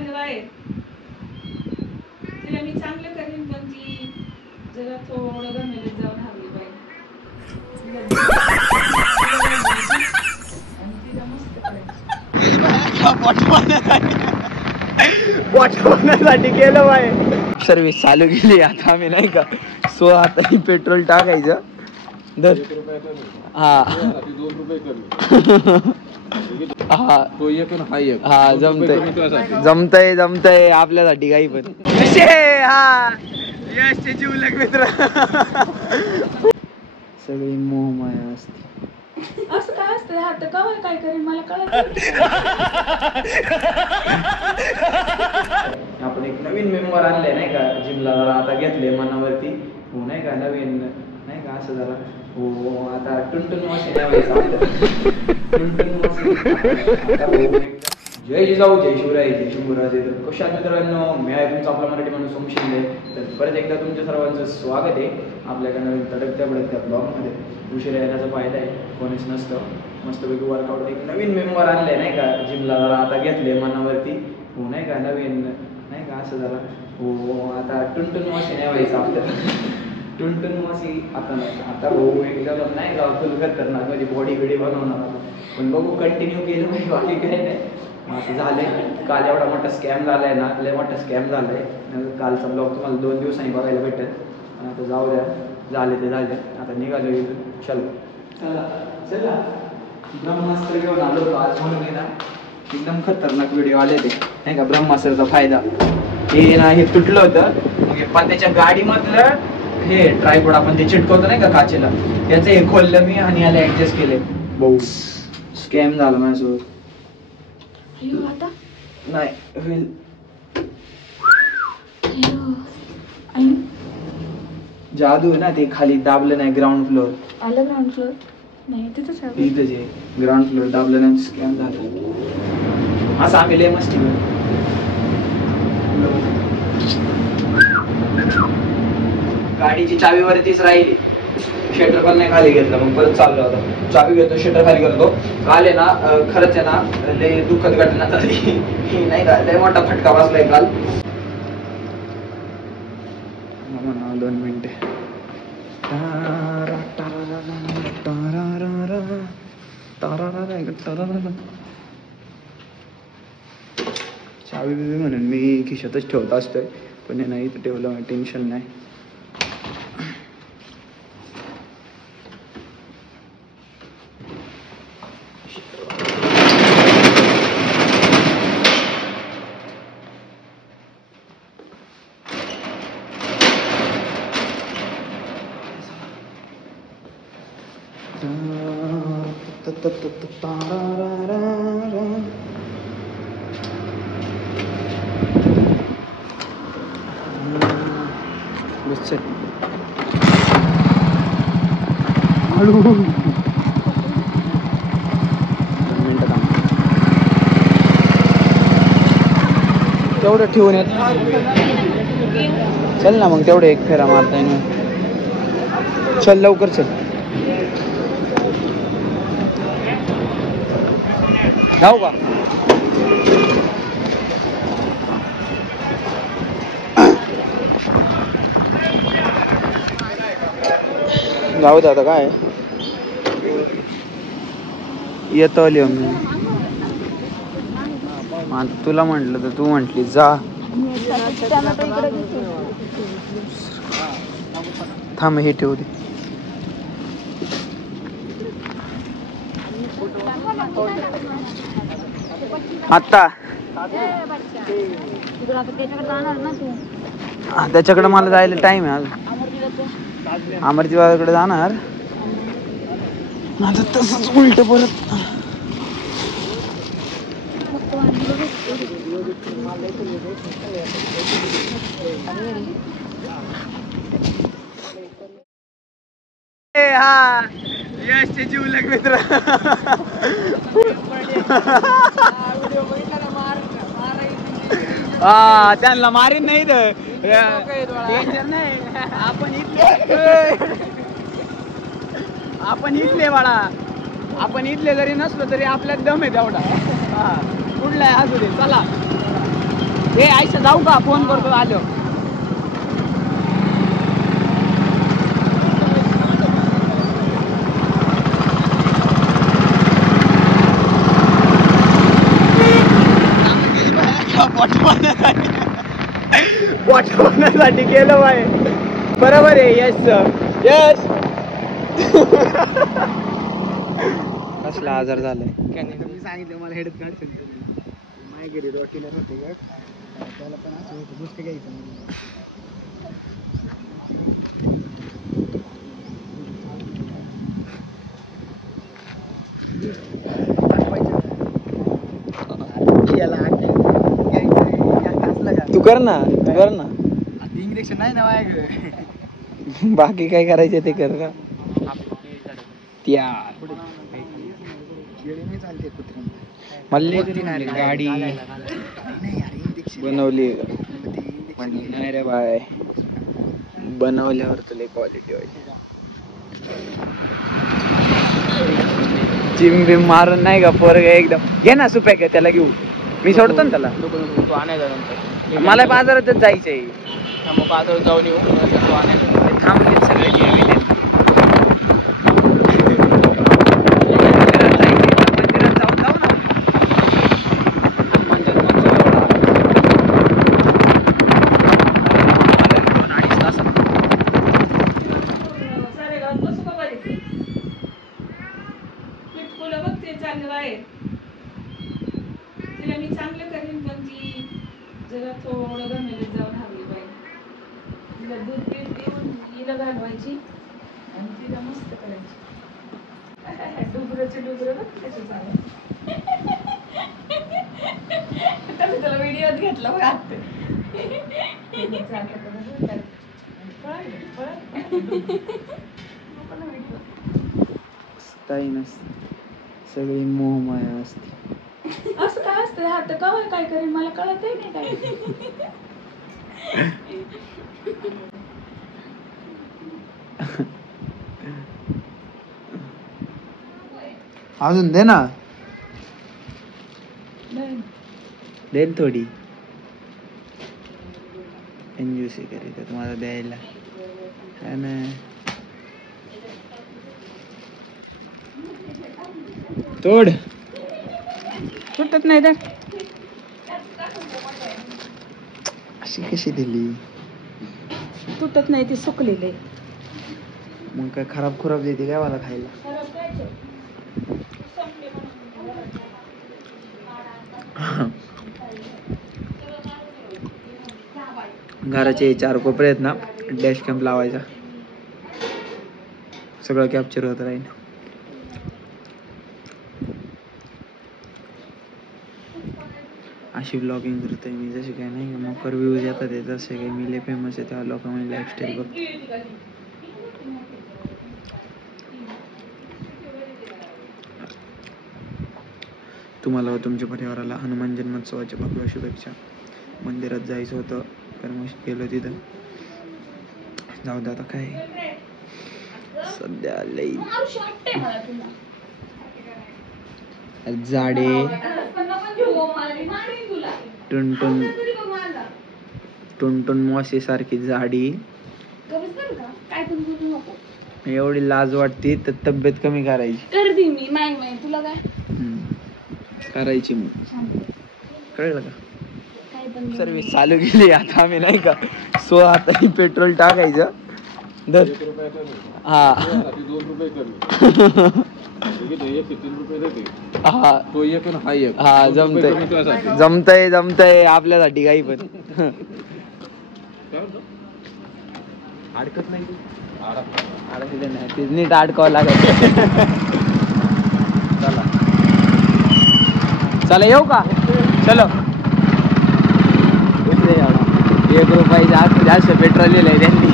ग बाहेर. तिला मी चांगलं करीन पण ती जरा थोडं गमेले जाऊन हरली पाहिजे. आणि तिला मस्त वाटवण्यासाठी केलं बाय. सर्विस चालू केली आता आम्ही नाही का. सो आता ही पेट्रोल टाकायचं. दर हा हा हा जमतय आपल्यासाठी काही पण. हा यशचे जीवलग मित्र. सगळी मोहमाया असते. असं काय असतं आता कवर काय करेन मला कळत. आपण एक नवीन मेंबर आणले नाही का जिमला. आता घेतले मनावरती हो नाही का. नवीन नाही का असं जरा हो आता टुनटुन मासे द्यावायचं आपल्याला. टुनटुन मासे. जय जिजाऊ जय शिवराय जय शंभूराजे. तर कशात मित्रांनो मी आहे तुमचा आपला मराठी माणूस सोम शिंदे. तर परत एकदा तुमच्या सर्वांचं स्वागत आहे आपल्याकडे नवीन तडकत्या बडकत्या ब्लॉगमध्ये. उशिरा येण्याचा फायदा आहे कोणीच नसतं. मस्तपैकी वर्कआउट एक नवीन मेंबर आणले नाही का जिमला. जरा आता घेतले मनावरती हो नाही का. नवीन नाही का असं जरा हो आता टुनटुन मासे न्यावायचं आपल्याला. टुनटुन मासे आता नाही. आता भाऊ एकदम नाही का फुल खतरनाक माझी बॉडी बिडी बनवणार. पण बघू कंटिन्यू केलं म्हणजे बाकी काही नाही. असं झालंय. काल एवढा मोठा स्कॅम झालाय ना. लय मोठा स्कॅम झालाय. कालचा ब्लॉग तुम्हाला 2 दिवसांनी बघायला भेटेल. आता जाऊ द्या झाले ते झाले. आता निघालो इथून. चला ब्रह्मास्त्र घेऊन आलो होतो आज म्हणून ना. एकदम खतरनाक व्हिडिओ आले ते नाही का. ब्रह्मास्त्राचा फायदा हे ना हे तुटलं होतं. मग त्याच्या गाडीमधलं हे ट्रायपॉड आपण ते चिटकवतो नाही का काचेला. त्याचं हे खोललं मी आणि याला ऍडजस्ट केले. भाऊ स्कॅम झाला माझ्यासोबत. आता नाही होईल. जादू आहे ना ते. खाली दाबलं नाही. ग्राउंड फ्लोअर आलं. ग्राउंड फ्लोअर नाही तिथंच आहे. इथंच आहे ग्राउंड फ्लोअर. दाबलं नाही स्कॅम झालं. असं आम्ही लय मस्ती गाडीची चावी वरतीच राहिली. शटर पण नाही खाली घेतलं. मग परत चाललो होता. चावी घेतो शटर खाली करतो. काल ना खरंच आहे ना लय दुःखद घटना झाली नाही का. लय मोठा फटका बसलाय काल. 2 मिनिटे. चावी बिवी म्हणून मी खिशातच ठेवत असतोय. पण नाही इथं ठेवलं टेन्शन नाही. तेवढं ठेवून येत. चल ना मग तेवढं एक फेरा मारता येईल. चल लवकर चल. जाऊ का. जाऊ दे आता काय येतो आली मी. तुला म्हटलं तर तू म्हटली जा. थांब हे ठेवू दे. आता त्याच्याकडे मला जायला टाइम आहे. आज अमरजीवाकडे जाणार. आता तसंच उलट परत. हा यशचे जीवलग मित्र. हा त्यांना मारीन नाही तर टेन्शन नाही. आपण इथले बाळा. आपण इथले जरी नसलो तरी आपल्यात दम आहे तेवढा. हा कुठला आहे असू दे. चला ए आयशा जाऊ का फोन करतो आलो वाटवण्यासाठी केलं बाय बरोबर आहे यस यस कसला आजार झालाय सांगितलं मला हेडच काढ माय घरी रॉकीलर होते त्याला पण असं होतं गोष्ट घ्यायचं तू कर ना इंजेक्शन नाही ना माझ्याकडे बाकी काय करायचं ते कर का मला गाडी बनवली नाही रे बाय बनवल्यावर तुला क्वालिटी व्हायची जिम बिम मारून नाही का पोरग एकदम घे ना सुप्या का त्याला घेऊ मी सोडतो ना त्याला तू आणायचा नंतर मला बाजारातच जायचंय मग बाजारात जाऊन येऊ तू आणायचा थांबले सगळे गेले जरा थोडं गमेलीत जाऊन हरली बाई तिला दूध पीठ देऊन हिला घालवायची आणि तिला मस्त करायची डुबरचे डुबर बघ कसे झाले त्याला व्हिडिओत घेतला बघ आत्ते काही नसते सगळी मोहमाया असते असं काय असतं हात कवा काय करेन मला कळतही नाही काय अजून दे ना दे थोडी एनजीओसी करीत तुम्हाला द्यायला है ना तोड सुटत नाही तर अशी कशी दिली तुटत नाही ती सुकलेली मग काय खराब खुराब देते काय मला खायला घराचे 4 कोपरे आहेत ना डॅश कॅम्प लावायचा सगळं कॅप्चर होत राहील अशी ब्लॉगिंग करतोय मी जसे काय नाही का मकर व्ह्यूज येतात आहे तसे काही मी लय फेमस आहे तेव्हा लोकांमध्ये लाईफस्टाईल बघ तुम्हाला व तुमच्या परिवाराला हनुमान जन्मोत्सवाच्या भव्य शुभेच्छा मंदिरात जायचं होतं तर मग गेलो तिथं जाऊ दे आता काय सध्या लई जाडे टुनटुन टुनटुन मावशी सारखी जाडी एवढी लाज वाटते तर तब्येत कमी करायची मी नाही तुला काय करायची मग कळलं का सर्विस चालू केली आता आम्ही नाही का सो आता पेट्रोल टाकायचं दर हा हा जमतय जमतय आपल्यासाठी काही पण अडकत नाही नीट अडकावं लागत चला चला येऊ का चलो 1 रुपये जास्त पेट्रोल दिलंय त्यांनी